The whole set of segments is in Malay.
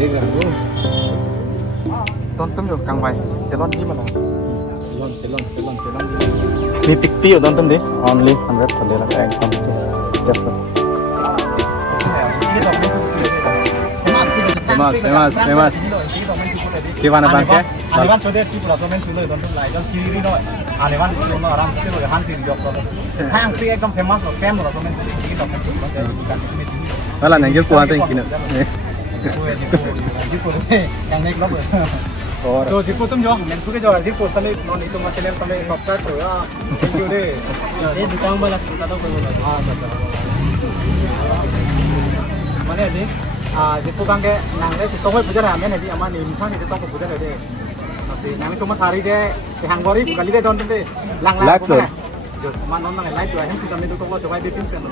đây là luôn Don tâm được càng vay sẽ lon gì mà nó lon mi pipi ở don tâm đấy only 100 còn đây là cái anh không just famous gimana bang ya Anivan sudah di Pulau Somen sudah nonton lain dan kiri doy. Anivan itu orang itu loh hanti di dokter. Hang kiri ekdom famous loh, famous Pulau Somen sudah kiri dokter bukan ini. malah nangis kuat yang kini Yang naik loh. Oh, so jipu tuh jauh, men tuh jauh jipu sampai non itu masih lem sampai subscribe tuh ya. Thank you deh. Dia ditambah lah, kita tahu bagaimana. Betul. Mana sih? Jipu kan ke nangre si tongoi puja lah, men jadi aman nih, misalnya itu tongoi puja deh. Masih nangre cuma hari deh, hang bori bukan lihat don tuh lang punya. Mana non nangre live tuh, yang kita itu tongoi coba bikin kan.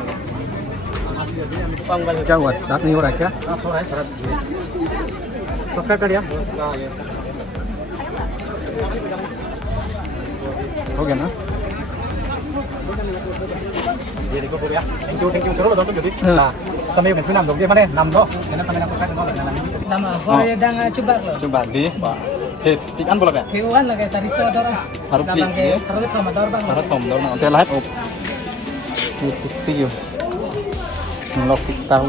jawab das nih orang ya Sore subscribe कर दिया हो गया ना ये देखो पूरा thank you terus betul jadi nah kamiเป็นผู้นำดอกเบี้ยมาเนี่ยนำด้วยฉะนั้นkamiนำ subscribe กันเลยนะ Nama, boleh dang coba lo. coba di pikan boleh ya Hewan lagi sari ada orang. Harus Dabang di- ke harus sama bang. harus tom dong nanti live op itu yuk ngelok tahu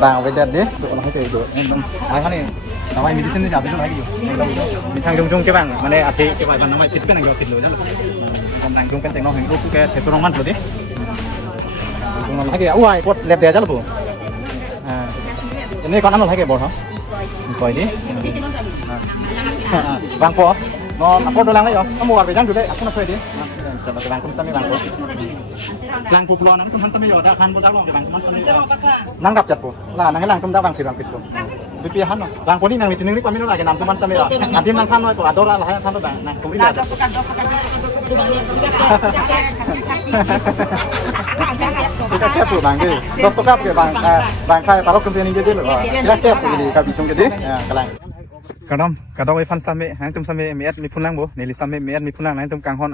bang với đẹp đấy tụi nó hay chơi được ai cái này nó hay mình đi xin đi chào bên này mình thằng trung trung cái bang mà đây à thì cái bài văn nó mày thịt cái này nhiều thịt lưỡi đó còn thằng trung cái tiếng nó hình lúc cái thể số nông văn rồi đấy nó hay cái ui quật đẹp đẹp chắc là phụ cái này con ăn được hay cái bột hả coi đi vàng po nó có đồ lang đấy rồi nó mua về trang chủ đấy nó thuê đi coba ke bangkum sami bangku lang pu pulau nang tum sami yo da kan bo da long ke bangkum sami nang dap jat pu la nang lang tum da bang pit pu pipi han no lang po ni nang mitin ni pa mino la ke nam tum sami yo adim nang kan no ko adora la han do bang nang tum ri da kita kep pu bang ge dos to kap ke bang khai parok tum ni ge de lo ya kep pu ni ka bi tung ge de kalang kadang fan sami hang tum sami miat mi pulang bo neli sami miat mi pulang nang tum kang hon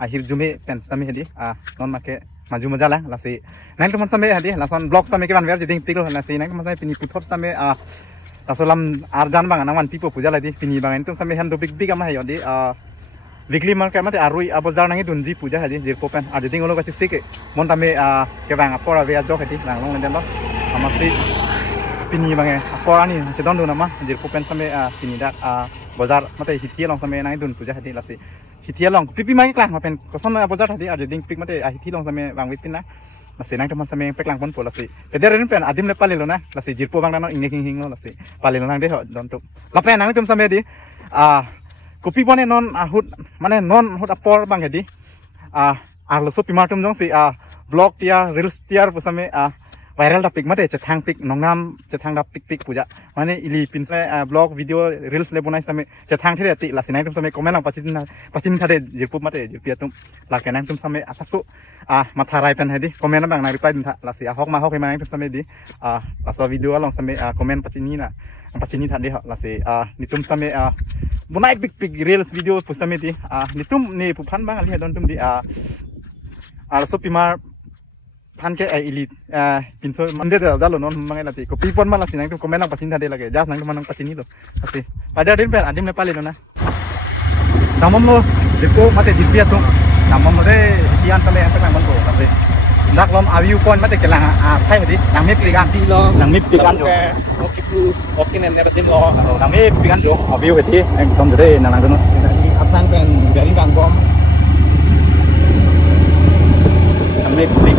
akhir jume pen sami hedi non make maju majala lasi nang tum sami hedi lason blog sami ke ban ver jiding tiklo lasi nang tum sami pini puthor sami lasolam arjan bang nang wan pipo puja ladi pini bang tum sami han do big ama hayodi weekly market mate arui abozar nangi dunji puja hedi jir popen jiding ulo kachi sike mon tami ke bang apora ve jo hedi nang long len do amasi pini bange apora ni chedon do nama jir popen sami pini dak bazar mate hitia long sami nang dun puja hedi lasi hitia long pipi mai klang ma pen koson bazar hedi jiding pik mate hitia long sami bang wipin na lasi nang teman sami pek lang pon po lasi tederin pen adim le palilo na lasi jir po bang na ingnek hing lo lasi palilo nang de ho don tuk lapen nang tum sami di kopi bone non hut mane non hut apor bang hedi arlo so pimatum jong si blog tia reels tiar pusame viral topik mate cethang pik nongnam cethang da pik puja mane ili pin se blog video reels le bonai same cethang thire ti la sinai tum same comment lang pachin thade jirpup mate jirpia tum la kenang tum same asaksu matharai pen hedi comment bang na reply din tha la si hok ma hok ma tum same di aso video long same comment pachini na pachini thade la si nitum same bonai pik reels video pusame di nitum ni puphan bang ali don tum di so pimar pan ke ili pinso mande da jalo non mangai lati ko pipon mala sinang tu komen lang pasin thade lage jas nang manang pasini lo asi pada din pen adim le pali lo na namom lo depo mate jipia tu namom lo de tian sale apa nang bonko asi dak lom view point mate kelang thai hedi nang mip ligan ti lo nang mip pikan jo oki nem ne batim lo nang mip pikan jo view hedi en tom de nang nang no apang pen dari kang bom nang mip pik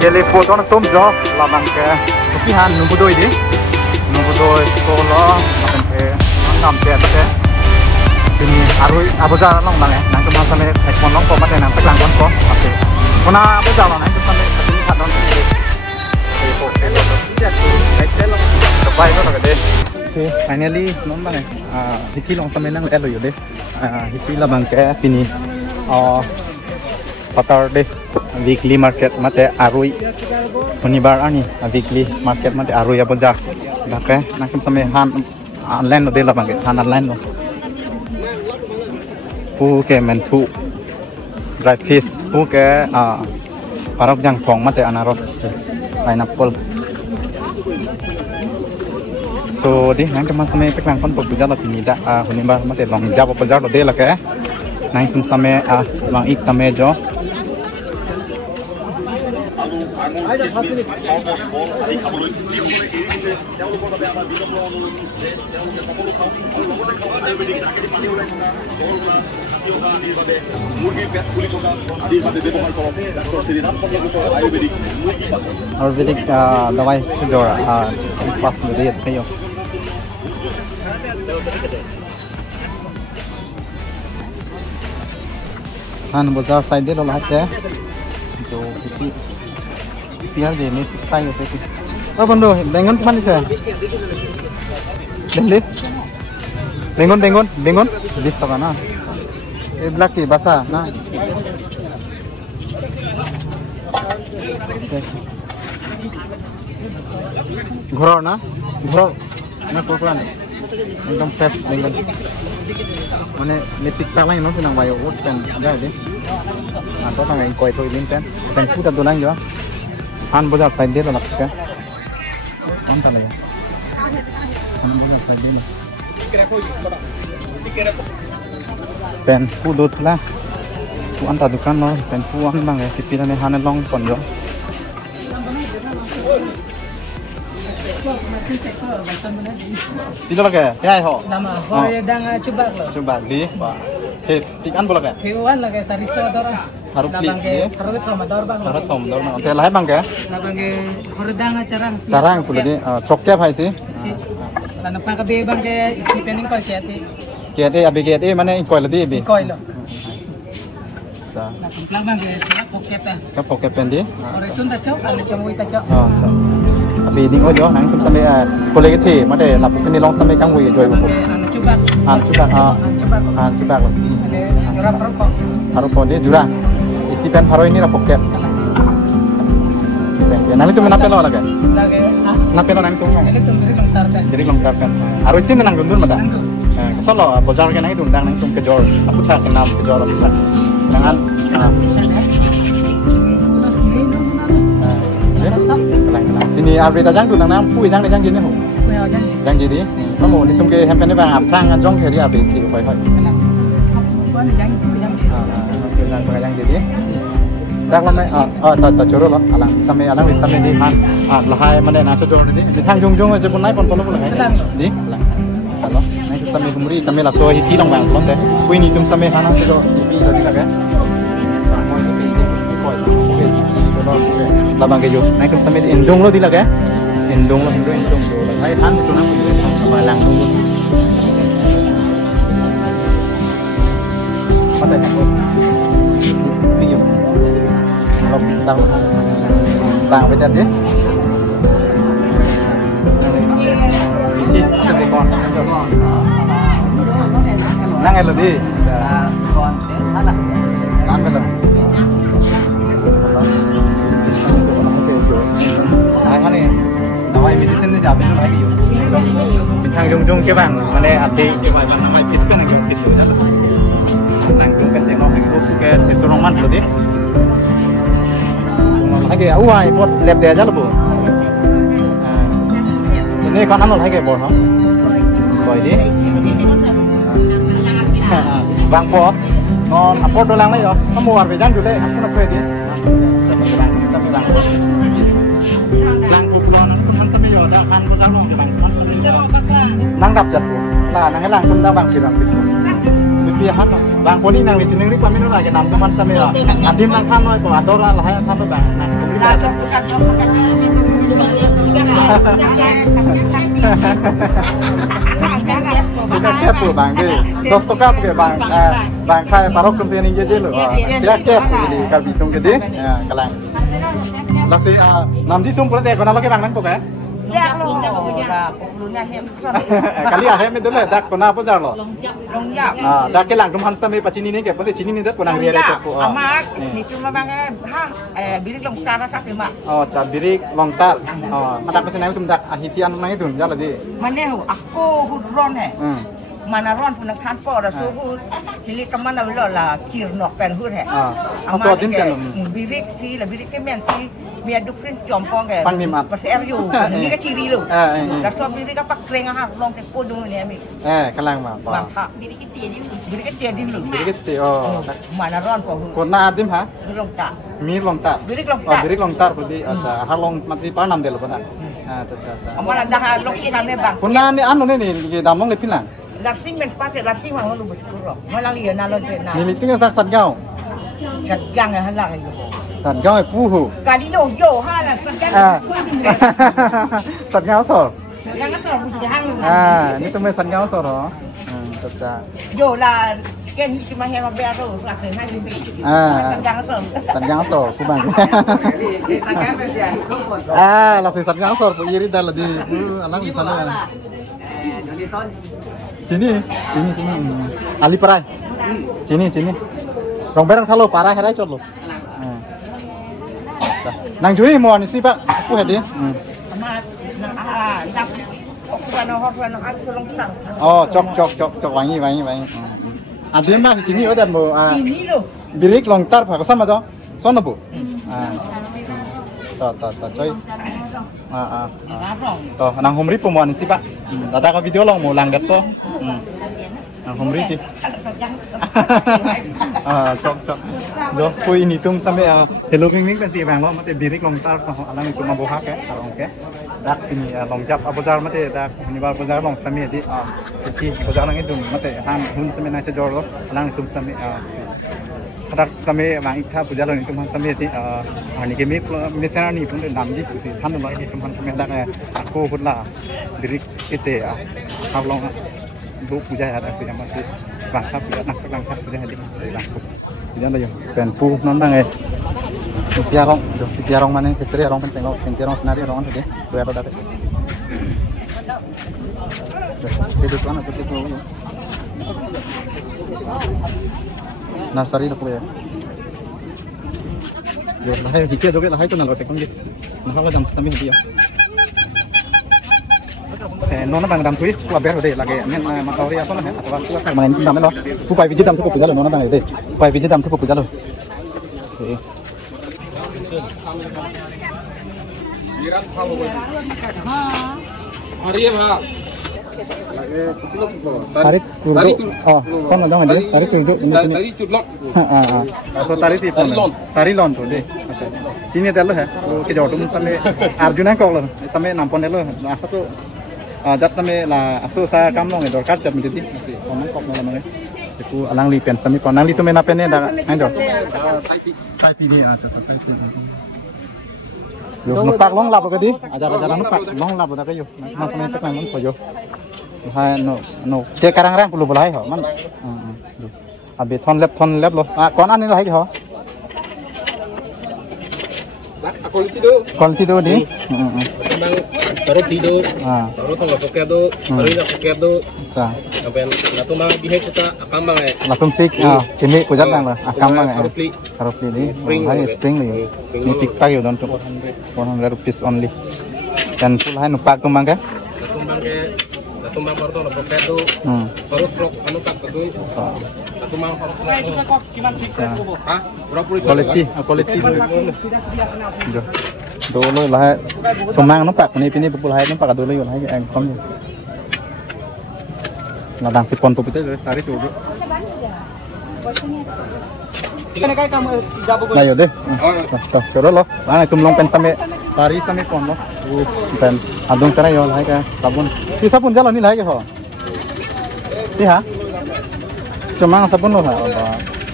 Jeli foto tom jo lamang ke tapi han nunggu doi solo lamang ke ngam te te ini arui abozar long bang nang ke masane ekon long ko mate nang peklang kon ko ate kona abozar long nang ke sane katini khaton terbaik lo de finally non bang hiki long same nang elo yo de hiki lamang ke pini Saturday weekly market mate arui Shonibar ani weekly market mate arui ya bazar dake nakim same han online no dela bange han online no pu ke mentu dry fish pu ke parok jang pong mate anaros pineapple so di nang kemas same peklang kon pokja la pinida Shonibar mate long jabo bazar no dela ke nang sum same long ik tame jo Ayurvedic dawai sejora pas melihat kayo han bazar side dia lah ya jo biar dia ni tay ke sini. Oh bondo, bengon mana sih? Beli? Bengon, di sana na. Belaki basah, na. Ghoror na, kurang. एकदम fresh bengon. Mana metik tak lain, no senang bayo, kan, ada deh. Atau tang yang koi tu ilin kan, kan putar tu lain juga. Han bazar side dia lah kan. Mantap ya. Han bazar side ini. Pen pudut lah. Pu anta dukan no, pen pu an bang ya. Kita ni han long pon jo. Itu lagi ya, ho. Nama Horedang Cubak lo. Coba di, pak. Pikan boleh kan? Hewan lagi sariso dora. Harus klik ya. Harus kau mador bang. Harus tom dor mang. Teh lain bang ya? Nama ke Horedang carang. Carang pula di coknya apa sih? Karena pangkabe bang ke isi pening kau kiati. Kiati mana koi lagi abi? Koi lo. Sa. Nah kumplang bang ke pokepen. Ka pokepen di? Orang itu tak cok, anda cuma kita cok. Oh, sa. Abi ding ojo nang tum sampai kolej itu, mana lapu kini long sampai kang wui joy buku. Anda coba. Coba Coba lo. Ada jurah perokok. Harupon dia jurah. Isi pen haro ini lah pokep. Nanti tu menape lo lagi? Lagi. Nape lo nanti tu? Ini tu beri longtar kan. Jadi lengkap kan. Haru itu menang dundur mata. Kesal lo, bozar kan nanti dundang nanti tum kejor. Aku tak kenal kejor aku tak. Dengan ini arti tajang tu nang pui jang ni jang gini ho. Jang gini. Kamu ni tum ke hempen ni bang apang jong ke dia abi ti koi koi. Jang Jang jadi. Dak lama tak coro lah. Alang wisame di han. Lahai mana nak coro ni. Di thang jung aja pun naik pon pon pun lahai. Di. Halo. Naik wisame kumri kami lah so hiti long bang pon deh. Kui ni tum same hana coro ipi tadi lah kan. Labang keju, naik ke sampai endong lo di lagi, endong lo. Hai han itu nak pilih sama langsung. Mana yang aku pilih? Kalau tahu, bang betul deh. Ini sedih kon, nang elo di. Nang betul. Hai ni, nawai medicine ni jadi tu lagi yo. Bintang jung ke bang, mana ada ke bang, nama fit kan lagi fit tu dah. Bintang jung kan cengok lagi tu ke restoran mana tu deh. Lagi awai buat lab dia aja lepo. Ini kan anu lagi buat ha. Boy di. Bang po, non apa dolang lagi yo. Kamu war bejan dulu, aku nak kue di. Bang po. Dah kan bazar long bang kan nang dap jat lah nang lang tum dah bang pirang pipi han bang poni nang litin ni pamin la ke nam teman same la adim nang kan noi ko adora lah ya kan bang nang sudah kepo bang de dos tokap ke bang bang khai parok tum sini je lo sia kep ini kal bitung gede kalang lasi nam di tum pula de ko na lo ke bang nang ko ka dak lo dak lunya hem kali ahem itu lah dak kena apa jar lo longjak dak ke lang tumhan sami pacini ni ke pun cini ni dak kena ria itu amak ni cuma bang birik longtar sak lima oh cabirik longtar oh mata pesen itu dak ahitian nang itu jala di mana aku hudron mana ron pun nak transport dah suhu hili kemana bela lah kirnok pen hud he asal din kan birik si lah birik kemen si biar dukrin jompong ke pangnimat pas RU ni ke ciri lu dah so birik apa kreng ha long ke podung ni ami kalang ma bangka birik ketia din lu birik ketia oh mana ron po kona adim ha longtar mir longtar oh birik longtar pudi acha ha long mati panam del pana acha amala dah long kami bang kona ni anu ni damong le pilang Larsing men pakai larsing mah lu berkurang. Malang dia nalon dia nak. Ni tinggal sak satgau. Satgang halang itu. Satgau puhu. Kali no yo halang satgang. Satgau sor. Satgang sor bukan hang. Ni tu men satgau sor ho. Caca. Yo lah ken cuma yang baru lah kena lebih. Satgang sor. Satgau sor ku bang. Satgang mesti. Langsung satgau sor pu iri dah di alang di sana. Sini. Ali parai. Sini. Rong berang thalo parai herai chot lo. Nang chui mo ni si pak. Aku hedi. Amat nang dak. Aku nang aku longtar. Oh, cok wangi. Adim mah sini ada mo. Ini lo. Birik longtar pak sama jo. Sono bu. Coy. Toh nang humri pemuan si pak. Tata ka video long mo langgat to. Nang humri ti. Cok. Jo ku ini tum sampai hello ming kan ti bang lo mate birik longtar to alang itu mabohak ke oke. Dak ini longjap abojar mate dak nibar bojar long sampai di ti bojar nang itu mate han hun sampai nang jor lo alang itu sampai Kadang kami mang ikha puja lo ni tumhan sampai ti ni kemi misalnya ni pun nam di si than lo ni tumhan sampai dak aku pun lah birik ite long bu puja ada si masih bangsa puja nak langkah puja di bangku jadi lo pen pu non nang si piarong mana keseri arong penceng lo piarong senari arong tadi dua roda tadi itu tuh anak seperti semua nursery aku ya. Yo, lahai hike joge lahai to nalo tekong ge. Mahal jam sampai dia. Nona bang dam thui, ku aber de lage men makawri aso na atwa ku tak main dam lo. Ku pai vijit dam tu puja lo nona bang de. Pai vijit dam tu puja lo. Virat phalo. Hari ya, Pak. Tarik sana dong aja. Tarik turdu. Dari cudlok. So tarik si pon. Tarik lon tu deh. Cini dah lo है. के जोड़ तुम समय अर्जुना को लो. समय नामपन लो. आसा तो जब समय ला आसो सा काम लोग है दरकार जब मिलती. orang kok mana nih. Seku alang li pen sami pon. Nang li tu mena pennya dah. Ayo. Type ini aja. Yo, nupak long lap ke di. Ajar nupak long lap dah ke yo. Mas main tek nang ko yo. Hai no ke karang rang perlu boleh ho man abi thon lep lo kon an ni lai ho quality do di memang taruh tido taruh thong poket do taruh na poket do cha sampai latu mang di hek kita akam bang latum sik kini ko jat bang akam bang karupli di spring ni pick pack yo don to 100 rupees only dan full hai nupak tumbang ke tumbang baru tuh poket do baru truk anu tak betul tumbang baru quality do lo lah tumbang nó pak ni pini bepul hai nó pak do lo yo hai ang kom ngadang si pon tu pite tarik tu Ini kayak kamu jabu. Nah yaudah, tuh coba lo, mana tumlong pen sampai tari sampai pon lo, pen adung cara yo lah kayak sabun, ini sabun jalan ini lah ya ho, iya, cuma sabun lo ha,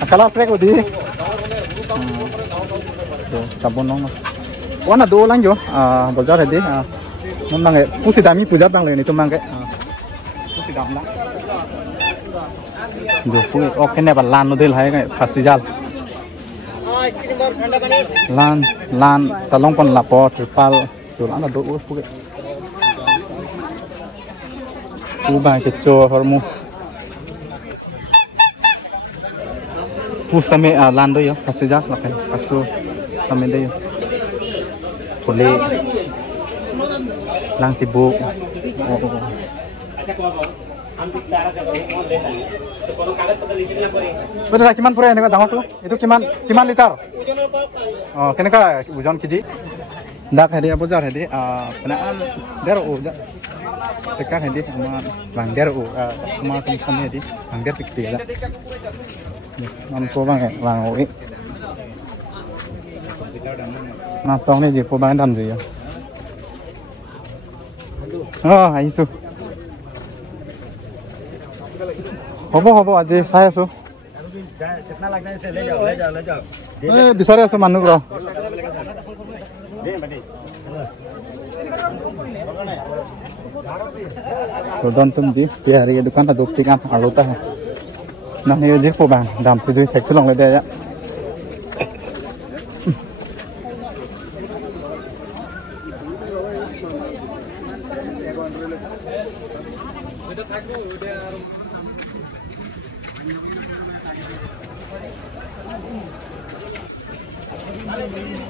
kalau trek udah, tuh sabun lo, warna dua lang yo, bazaar hedi, memang kayak pusi dami puja bang lo ini cuma kayak pusi dam lah, tuh oke nih balan lo deh lah kayak pasti jal. lan talong pon lapo tripal tu ana do us puke Ubah kecoa hormu. Pusame lando yo, pasija lapen, pasu same de yo. Boleh lang tibu. Betul kiman pura ini kan tu? Itu kiman liter? Oh, kenapa ujan kiji? Dak hadi apa jar hadi? Penaan deru jar. Cekak hadi sama bang deru, sama teman hadi bang der pikir lah. Nampu bang bang oi. Nah, tong ni je bang dan je ya. Oh, aisu. Hobo aja saya su. Bisa ya su manuk loh. So tum di biar ya dukan ada duplikan alota. Nah ini je bang dam tu cek tulung le ya.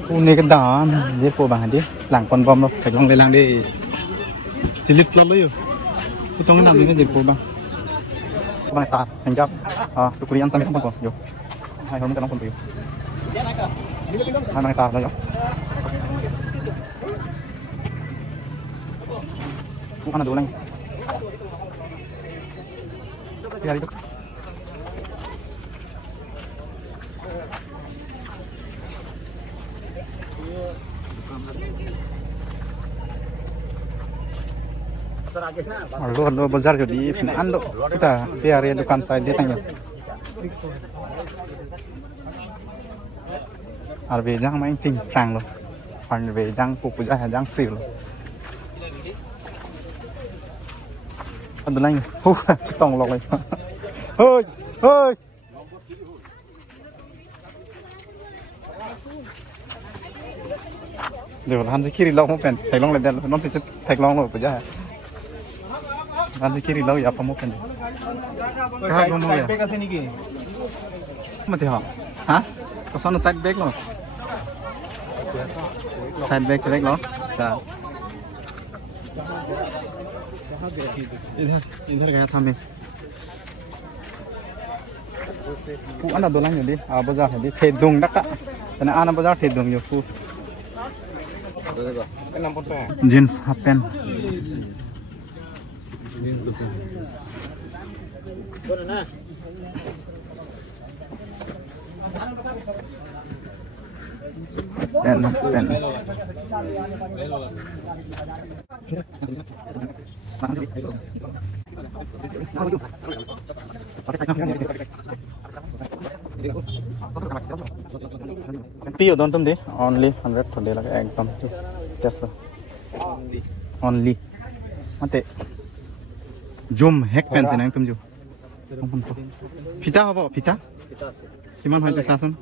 Ini kedan, dia po bang dia, lang pon bom lo, tak long lelang dia, silip lo yo, itu ngan ni dia po bang, bang tar, hengjap, tu kurian sampai sampai yo, hai orang kita pon yo, bang tar lo yo, bukan ada ulang, biar itu. Lo bazar jadi finaan lo kita di area dukan saya dia tanya. Arbe jang main ting frang lo, arbe jang pupuja jang sir lo. Ada lagi, cetong lok lagi. Hoi. Điều là hắn sẽ kiri lâu không phải thầy long lại đây nó sẽ thầy long rồi phải chứ hắn sẽ kiri lâu ya apa mau kan kah ngomong ya back sini ki mati ha hah ke sana side back lo side back jelek lo cha इधर गया था मैं pu ana dolang jadi bazaar jadi thedung dak karena ana bazaar thedung yo pu jeans half pant pen Pio don't tum de only 100 thode lage ekdom test only mate zoom hack pen tenang tum jo pita hobo pita kiman hoy pesa sun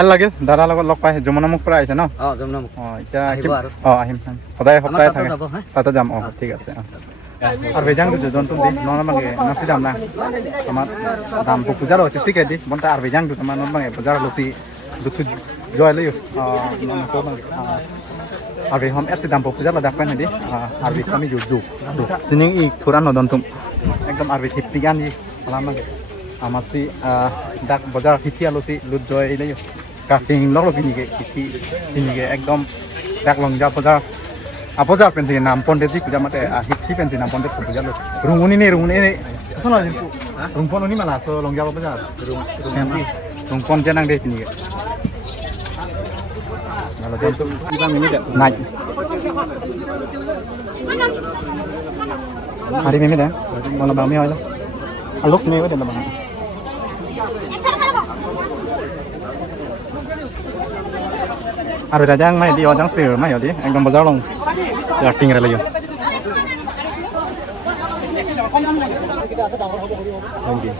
al lage dara logot lok pai jomana muk pra aise na jomana muk eta ahim hodai hoptai thake tata jam ঠিক আছে আর বেজাং দু জন তুমি নন মাগে নাসি দাম না আমার দাম পূজা লো সিসি কে দি বন্তা আর বেজাং দু তোমার নন মাগে পূজা লতি দুথু জয় লইও নন কো মাগে আর বে হম এসি দাম পূজা লো দাক পান দি আর বে সামি জু জু সিনিং ই থুরান নদন তুম একদম আর বে ঠিপিগান দি আলাম মাগে আমাসি দাক বাজার হিতিয়া লসি লুট জয় লইও কাটিং লক লবিনি কে হিতি কে একদম দাক লং যা বাজার apa jar pensi nam pondet ji kuja mate hithi pensi nam pondet kuja lo runguni ne sono jimpu rungpon oni mala so longja apa jar rungpon janang de pini kalau tentu ibang ini dak naik hari ini dah malam bami hoy lo alok me wede bang Aduh dajang mai di ojang sir mai yo di ekdom bazar long acting re layo Oke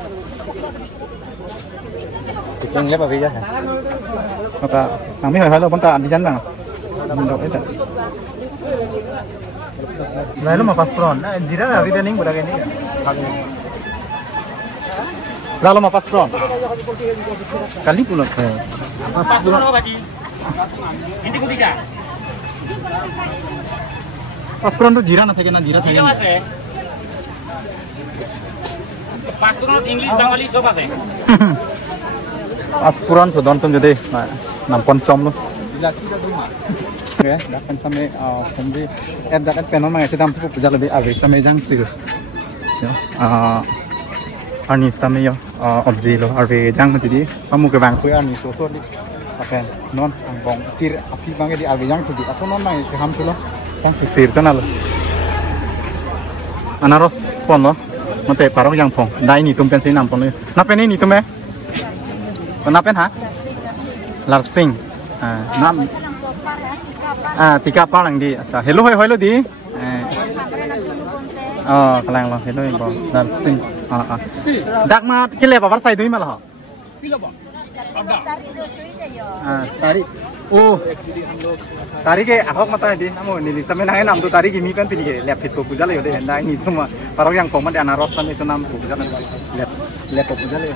Cikeng le babi ja maka kami hoy lo ponta di jan bang ndok eta Lalu mau paspron, jira nggak kita nih udah gini. Lalu mau paspron, kali pulang. Paspron apa lagi? Ini kudinya. Paspron tuh jira nggak kena jira tadi. Paspron English Bengali semua sih. Paspron tuh donton jadi, nampon com lo. Ya, dapat sampai sampai dapat penon mengenai sedang pupuk kerja lebih awet sampai jangsil. Ani sampai ya objek lo awet jang menjadi kamu ke bangku ani sosor di apa non angbong kir api bangke di awet jang tuh di atau non mai ke ham tuh lo kan sisir kan lo. Anaros pon lo, mate parok yang pong. Dah ini tumpen sih nampon lo. Napen ini tuh me? Napen ha? Larsing. Nam. Tiga palang di. Acha, hello hello di. Kalang lo, hello ibu. Larsing. Dak ma kile apa sai dui malah. Tari. Oh. Tari ke ahok mata di. Namu nili sampai nangin nam tu tari gimi kan pilih ke lep itu puja le. Dah ini tu mah. Parok yang pong mah anaros sampai itu nam puja le. Lep puja le.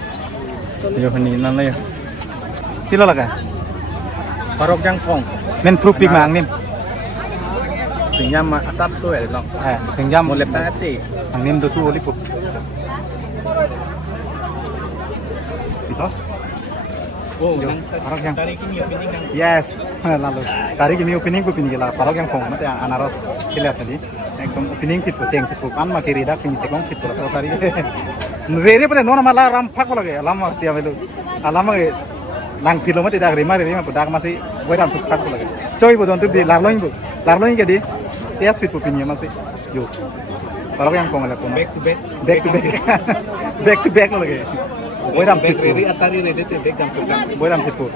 Yo hani nan le. Kilo laga. Parok yang pong. Men trupik mang nim. Sinjam asap tu ya long. Sinjam mau lep tadi. Mang nim tu tu olipup. Siapa? Oh, parok yang. Yes, lalu. Tari gini opening ku pini gila. Parok yang pong. Mati anaros kiliat tadi. Ekdom opening kit ceng kit an ma kiri dak sing cekong kit so tari. Rere pada nona malah ram pak lagi. Lama siapa itu? Lama ke lang kilo mati dak rima dak masih gue ram pak lagi. Coy bodon tu di larloing ke di. Tias fit pini masih. Yo. Parok yang pong ada pun. Back to back lagi. Boyram fit riri atari riri tu boyram fit pu.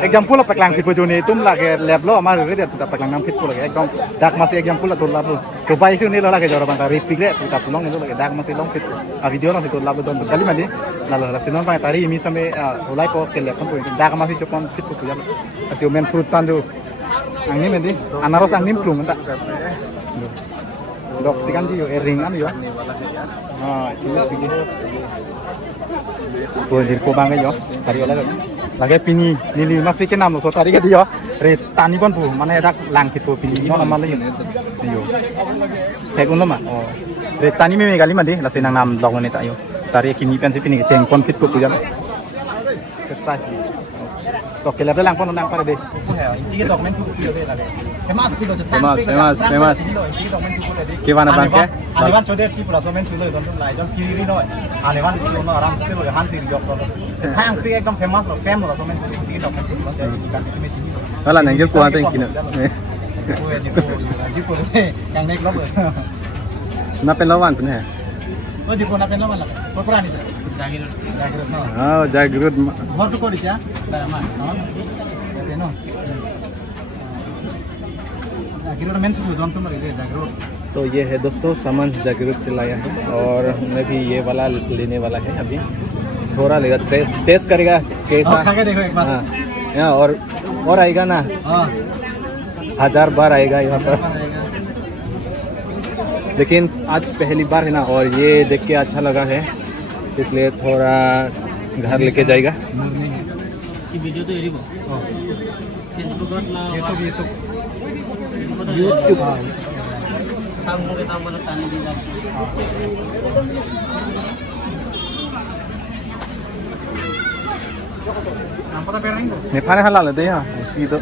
Example apa kelang fit pu joni tum lagi lab lo amar riri dia kita kelang fit pu lagi. Ekdom dak masih example lah tu lalu. Coba isu ni lo lagi jawab antara repeat le kita pulang itu lagi dak masih long fit. Video lo itu lalu don kali mandi. Lalu rasinon pang tari ini sampai ulai po ke lab pun dak masih cukon fit pu jalan. Asyik main fruit tandu. Angin mandi. Anaros angin plung entah. Dok diganti yo ring anu yo. Itu segi. Bojir ko bangga yo, tadi olah lagi pini nili masih kenam lo so tadi ke dia, tani pun bu, mana ada langkit bu pini no nama lagi yo, tekun lo mah, tani memang kali mandi, lasi nang nam dong ni tak yo, tadi kini pensi pini ceng pon fit bu jalan, ketat, to kelihatan lang pon nang pada deh, ini dokumen tu kilo deh lagi, hemas, gimana bangke? Aniwan codet di pulau Somen sudah donton lain, jom kiri no, aniwan itu no orang sih boleh hansi di job lo. Tayang kiri ekdom famous lo Somen sudah di dokumen tu lo, jadi ikan itu macam ni. Kalau nang jauh kuat yang kini. Jipu yang naik lo. Napen lawan pun ya? Oh jipu napen lawan lah. Berapa ni tu? Jagirut no. Oh Jagirut. Hor tu kau di mana? Mana? No. Jagirut main tu donton lagi deh Jagirut. तो ये है दोस्तों सामान जागरूक से लाया है और मैं भी ये वाला लेने वाला है अभी थोड़ा लेगा टेस्ट करेगा कैसा खा के देखो एक बार हाँ और आएगा ना 1000 बार आएगा यहाँ पर लेकिन आज पहली बार है ना और ये देख के अच्छा लगा है इसलिए थोड़ा घर लेके जाएगा YouTube kamu kita menekan di dalam. Nampak apa yang ini? Nepal halal ada ya, isi itu.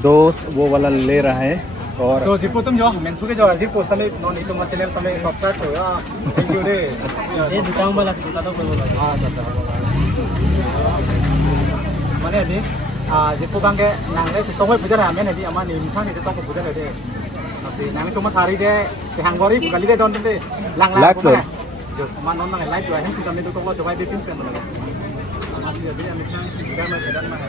दोस्त वो वाला ले रहा है और तो जिप्पो तुम जो मैं थोड़े जो जिप्पो समय नॉन इतो मत चैनल समय सब्सक्राइब करो यार थैंक यू रे ये दुकान वाला दुकान तो बोलो हां दादा माने दे जिप्पो बांगे नांगले तो कोई पूजा है मैंने दी अमा नी मिठांग के तो पूजा ले दे असि नांगे तो मत थारी दे के हांगोरी गली दे दोन दे लांग लांग को जो मान नॉन नांगे लाइव जो है हम तो तो जो भाई भी पिन कर लगा असि दे मिठांग पूजा में भेदन में है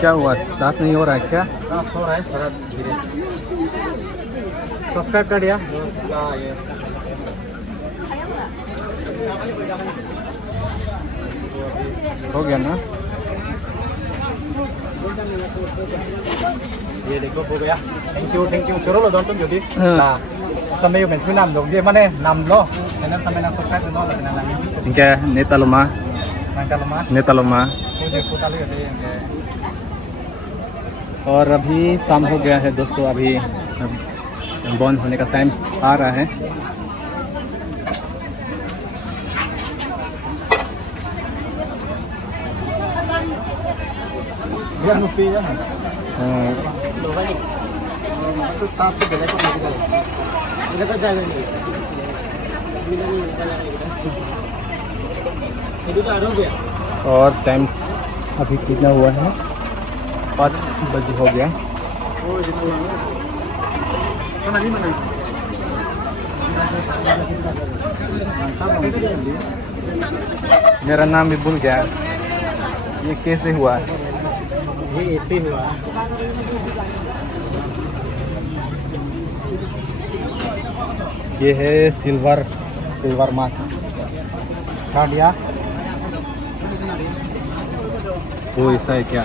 क्या हुआ टास्क नहीं हो रहा है क्या? टास्क हो रहा है थोड़ा धीरे सब्सक्राइब कर दिया हो गया ना ये देखो हो गया थैंक यू चलो लो दोन तुम jadi nah sampai yo mentu nam dong dia mana nam lo karena sampai nam subscribe lo lah kenal lagi इनका नेता लोमा मुझे फोटा ले दे और अभी शाम हो गया है दोस्तों अभी बंद होने का टाइम आ रहा है dia nupi ya itu tas ke beda kok gitu ini kan jalan ini itu ada हो गया और टाइम अभी कितना हुआ है 5 बजे हो गया मेरा नाम भी भूल गया ये कैसे हुआ ये ऐसे हुआ ये है सिल्वर मास खा लिया वो ऐसा है क्या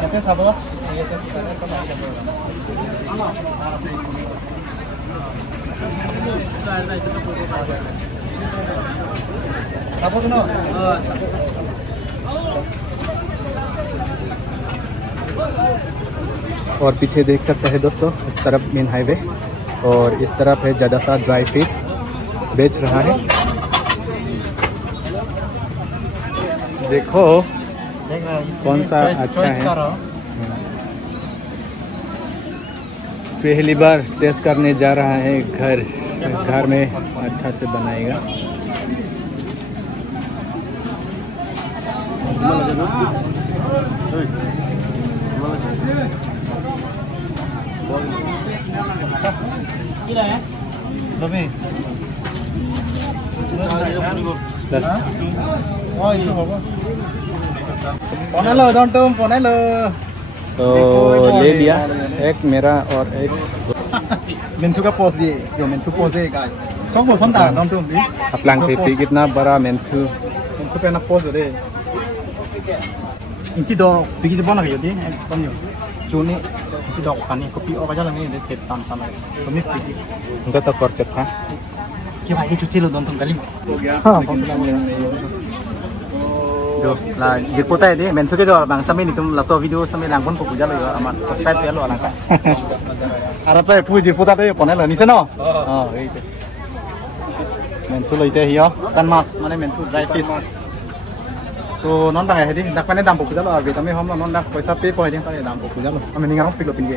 कहते सब सब सुनो और पीछे देख सकते हैं दोस्तों इस तरफ मेन हाईवे और इस तरफ है ज़्यादा सा ड्राई फिश बेच रहा है देखो कौन सा अच्छा है पहली बार टेस्ट करने जा रहा है घर में अच्छा से बनाएगा Lebih. Oh itu apa? Ponelo dong tuh, ponelo. तो ले लिया एक मेरा और एक मेंटू का पोज ये जो मेंटू पोज है गाइस चौक पोज संता दम तुम भी अपलांग पे कितना बड़ा मेंटू पे ना पोज दे इनकी दो पिकी जो बना गई थी कौन यो चुनी इनकी दो पानी कॉपी और बजा लगे दे थे तान तो मिट पिकी उनका तो खर्चा था क्या भाई चुची लो दोन तुम गली हो गया जो ला ये पोता है दे मेंटू के जो बांग समय नहीं तुम लासो वीडियो समय लांगपन को पूजा लो अमन सब्सक्राइब कर लो लांगा अरे पे पूजी पोता तो ये पने लो निसे नो हां यही थे मेंटू लो इसे हियो कान मास माने मेंटू dry fish so non bang ya dak pane dam pokja lo arbe tame hom non dak paisa pe po hedin pane dam pokja lo ame ninga rong pilo pinge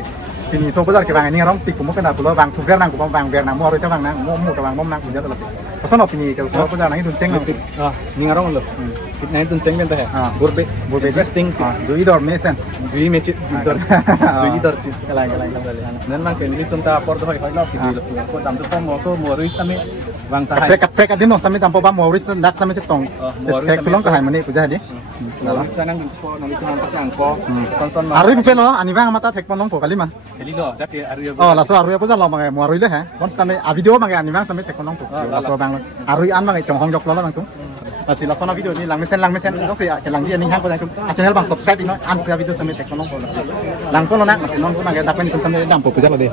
pini so bazar ke bang ninga rong pik mo pena pulo bang tu ver nang ko bang ver nang mo ro ta bang nang mo ta bang mom nang pokja lo so no pini ke so bazar nang idun cheng lo ninga rong lo कितना तुम चेंग में तो है बुरबे टेस्टिंग जो इधर में सेन जो ही में जो इधर कलाई नन मान पेन तुम ता पर तो है लो कि को दाम तो मो को मोरिस तमे वांग ता है prek adin nos tami tampo ba moris dak sami setong prek tulong ka hai mani puja hadi dalam kanang ko nang tunan ta ang ko son arui bupe lo ani wang mata thek ponong po kali ma kali lo dak ke arui oh laso arui puja lo mangai mo arui le ha kon tami a video mangai ani wang tami thek ponong po laso bang arui an mangai chong hong jok lo lang tung masih laso na video ni lang mesen dok se ke lang dia ni hang ko jang channel bang subscribe ino an sia video tami thek ponong po lang ko lo nak masih non ko mangai dak pen tum tami dam po puja lo de